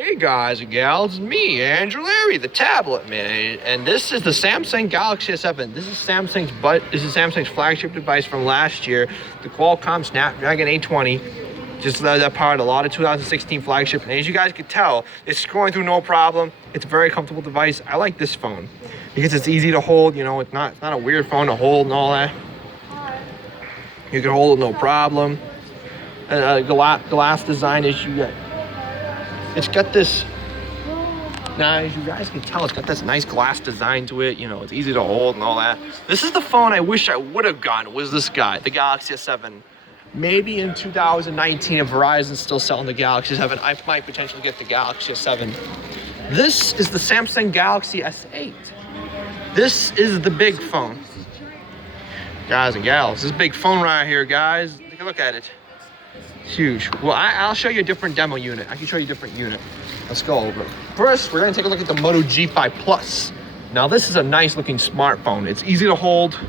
Hey guys and gals, it's me, Andrew Larry, the tablet man, and this is the Samsung Galaxy S7. This is Samsung's flagship device from last year, the Qualcomm Snapdragon 820. Just that powered a lot of 2016 flagship, and as you guys can tell, it's scrolling through no problem. It's a very comfortable device. I like this phone because it's easy to hold. You know, it's not a weird phone to hold and all that. You can hold it no problem. Glass design issue. It's got this, now as you guys can tell, it's got this nice glass design to it. You know, it's easy to hold and all that. This is the phone I wish I would have gotten, was this guy, the Galaxy S7. Maybe in 2019, if Verizon's still selling the Galaxy S7, I might potentially get the Galaxy S7. This is the Samsung Galaxy S8. This is the big phone. Guys and gals, this big phone right here, guys. Take a look at it. Huge. Well, I'll show you a different demo unit. I can show you a different unit. Let's go over it. First, we're gonna take a look at the Moto G5 Plus. Now, this is a nice looking smartphone. It's easy to hold.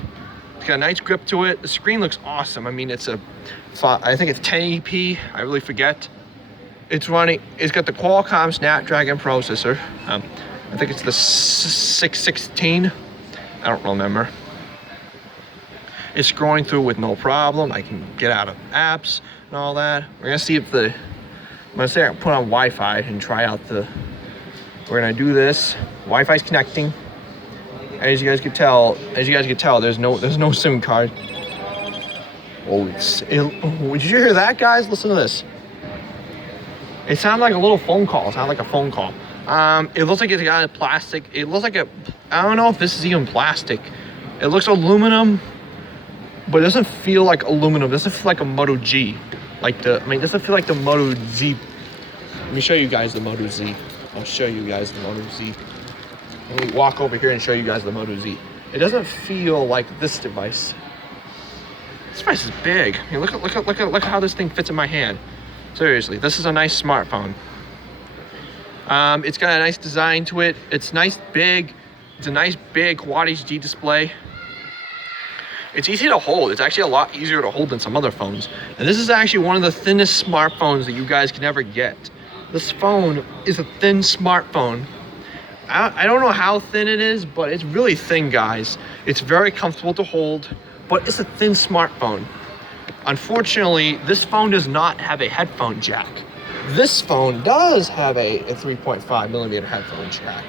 It's got a nice grip to it. The screen looks awesome. I mean, I think it's 1080p. I really forget. It's got the Qualcomm Snapdragon processor. I think it's the 616. I don't remember. It's scrolling through with no problem. I can get out of apps and all that. We're gonna see if I'm gonna say I put on Wi-Fi and try out we're gonna do this. Wi-Fi's connecting. As you guys can tell, there's no SIM card. Did you hear that, guys? Listen to this. It sounded like a little phone call. It sounded like a phone call. It looks like it's got a plastic. It looks like I don't know if this is even plastic. It looks aluminum, but it doesn't feel like aluminum. It doesn't feel like a Moto G. It doesn't feel like the Moto Z. Let me show you guys the Moto Z. I'll show you guys the Moto Z. Let me walk over here and show you guys the Moto Z. It doesn't feel like this device. This device is big. I mean, look at how this thing fits in my hand. Seriously, this is a nice smartphone. It's got a nice design to it. It's nice big. It's a nice big Quad HD display. It's easy to hold. It's actually a lot easier to hold than some other phones. And this is actually one of the thinnest smartphones that you guys can ever get. This phone is a thin smartphone. I don't know how thin it is, but it's really thin, guys. It's very comfortable to hold, but it's a thin smartphone. Unfortunately, this phone does not have a headphone jack. This phone does have a 3.5 millimeter headphone jack.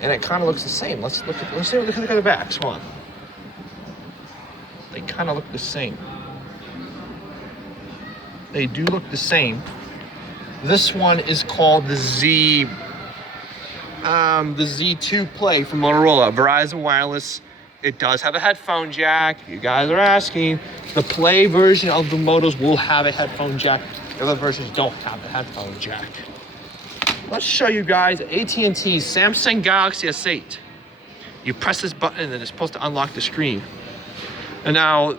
And it kind of looks the same. Let's look at the backs. Come on. They kind of look the same. They do look the same. This one is called the Z2 Play from Motorola, Verizon Wireless. It does have a headphone jack. You guys are asking. The Play version of the Motos will have a headphone jack. The other versions don't have a headphone jack. Let's show you guys AT&T's Samsung Galaxy S8. You press this button and it's supposed to unlock the screen. And now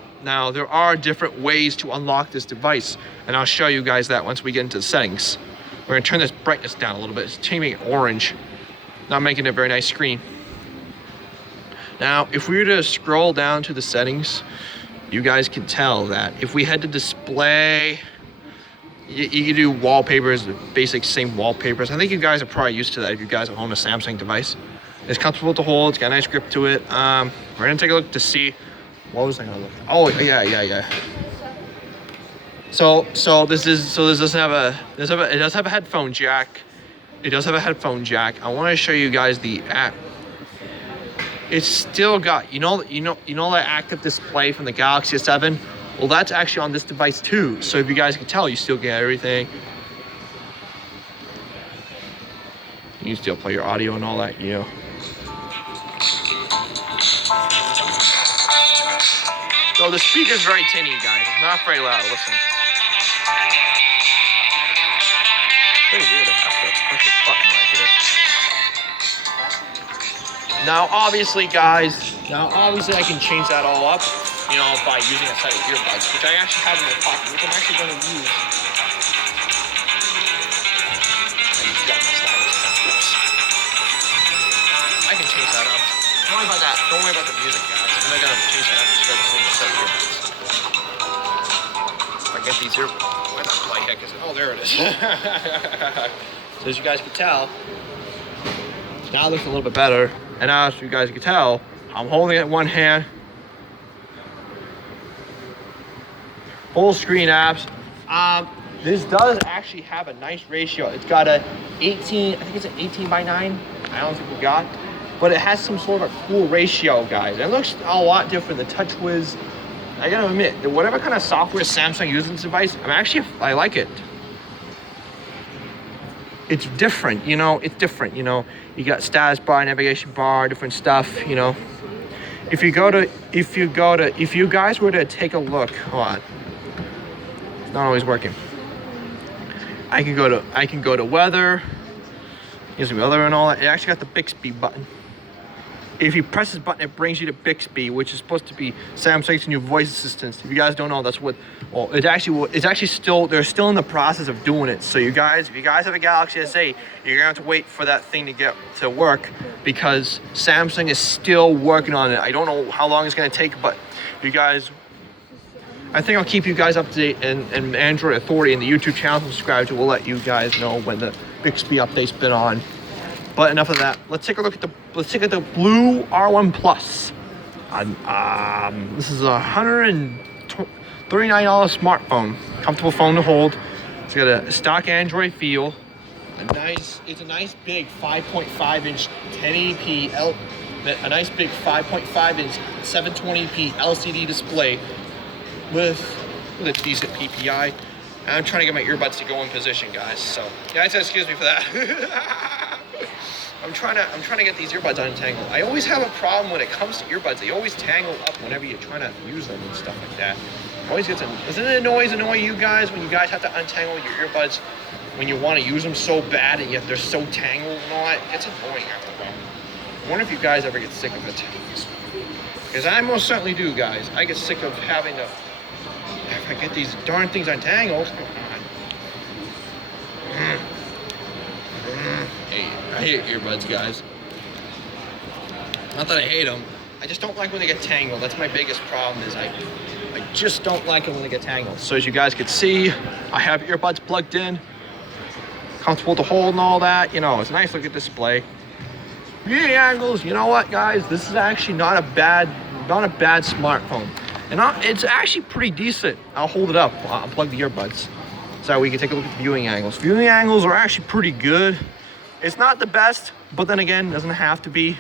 there are different ways to unlock this device, and I'll show you guys that once we get into the settings. We're gonna turn this brightness down a little bit. It's changing it orange, not making it a very nice screen. Now, if we were to scroll down to the settings, you guys can tell that if we had to display, you can do wallpapers, the basic same wallpapers. I think you guys are probably used to that if you guys own a Samsung device. It's comfortable to hold. It's got a nice grip to it. We're gonna take a look to see. What was I gonna look at? Oh yeah. So this does have a headphone jack. It does have a headphone jack. I want to show you guys the app. It's still got you know that active display from the Galaxy S7. Well, that's actually on this device too. So if you guys can tell, you still get everything. You can still play your audio and all that, you know. So the speaker's very tinny, guys. It's not very loud. Listen. It's pretty weird. I have to push this button right here. Now, obviously, guys. I can change that all up, you know, by using a set of earbuds, which I actually have in my pocket, which I'm actually going to use. I can change that up. Don't worry about that. Don't worry about the music, guys. I'm not gonna change that up. Just focus on the set of earbuds. If I get these here, where the heck is it? Oh, there it is. So as you guys can tell, now it looks a little bit better. And now as you guys can tell, I'm holding it in one hand. Full screen apps. This does actually have a nice ratio. It's got a 18, I think it's an 18:9. I don't think we got, but it has some sort of a cool ratio, guys. It looks a lot different. The TouchWiz, I gotta admit, that whatever kind of software Samsung uses in this device, I like it. It's different, you know, it's different, you know. You got status bar, navigation bar, different stuff, you know. If you guys were to take a look, hold on. It's not always working. I can go to weather. Gives me weather and all that. It actually got the Bixby button. If you press this button, it brings you to Bixby, which is supposed to be Samsung's new voice assistant. If you guys don't know, that's what. Well, it's actually still. They're still in the process of doing it. So you guys, if you guys have a Galaxy S8, you're gonna have to wait for that thing to get to work because Samsung is still working on it. I don't know how long it's gonna take, but you guys. I think I'll keep you guys up to date, and Android Authority and the YouTube channel subscribe to will let you guys know when the Bixby update's been on. But enough of that. Let's take a look at the Blue R1 Plus. This is a $139 smartphone, comfortable phone to hold. It's got a stock Android feel. It's a nice big 5.5-inch 1080p a nice big 5.5-inch 720p LCD display with a decent PPI. And I'm trying to get my earbuds to go in position, guys. So, guys, excuse me for that. I'm trying to get these earbuds untangled. I always have a problem when it comes to earbuds. They always tangle up whenever you're trying to use them and stuff like that. Doesn't it always annoy you guys when you guys have to untangle your earbuds when you want to use them so bad and yet they're so tangled and all that? It's annoying after a while. I wonder if you guys ever get sick of it. Because I most certainly do, guys. I get sick of having to, if I get these darn things untangled. I hate earbuds, guys. Not that I hate them. I just don't like when they get tangled. That's my biggest problem is I just don't like it when they get tangled. So as you guys can see, I have earbuds plugged in. Comfortable to hold and all that. You know, it's a nice looking display. Viewing angles, you know what, guys? This is actually not a bad smartphone. And it's actually pretty decent. I'll hold it up. I'll plug the earbuds so we can take a look at the viewing angles. Viewing angles are actually pretty good. It's not the best, but then again, doesn't have to be.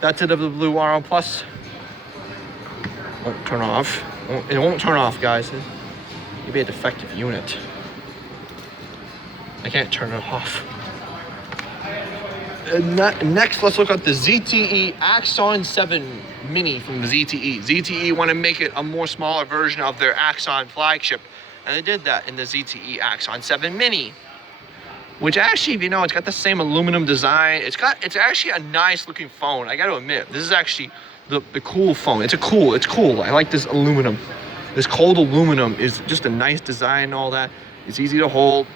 That's it of the Blue R1 Plus. Won't turn off. It won't turn off, guys. Maybe a defective unit. I can't turn it off. Next, let's look at the ZTE Axon 7 Mini from the ZTE. ZTE want to make it a more smaller version of their Axon flagship, and they did that in the ZTE Axon 7 Mini. Which actually, if you know, it's got the same aluminum design. It's actually a nice looking phone. I got to admit, this is actually the cool phone. It's cool. I like this aluminum. This cold aluminum is just a nice design and all that. It's easy to hold.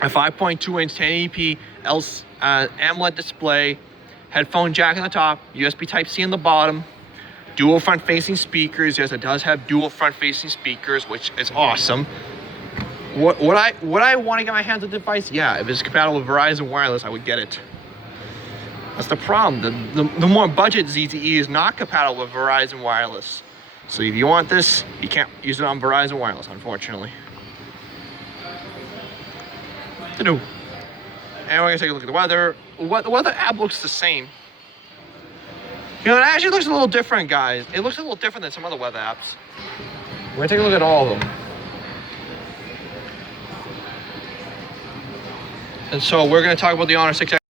A 5.2-inch 1080p AMOLED display, headphone jack on the top, USB Type-C on the bottom, dual front-facing speakers. Yes, it does have dual front-facing speakers, which is awesome. Would I want to get my hands on the device? Yeah, if it's compatible with Verizon Wireless, I would get it. That's the problem. The more budget ZTE is not compatible with Verizon Wireless. So if you want this, you can't use it on Verizon Wireless, unfortunately. And we're gonna take a look at the weather. The weather app looks the same. You know, it actually looks a little different, guys. It looks a little different than some other weather apps. We're gonna take a look at all of them. And so we're gonna talk about the Honor 6X.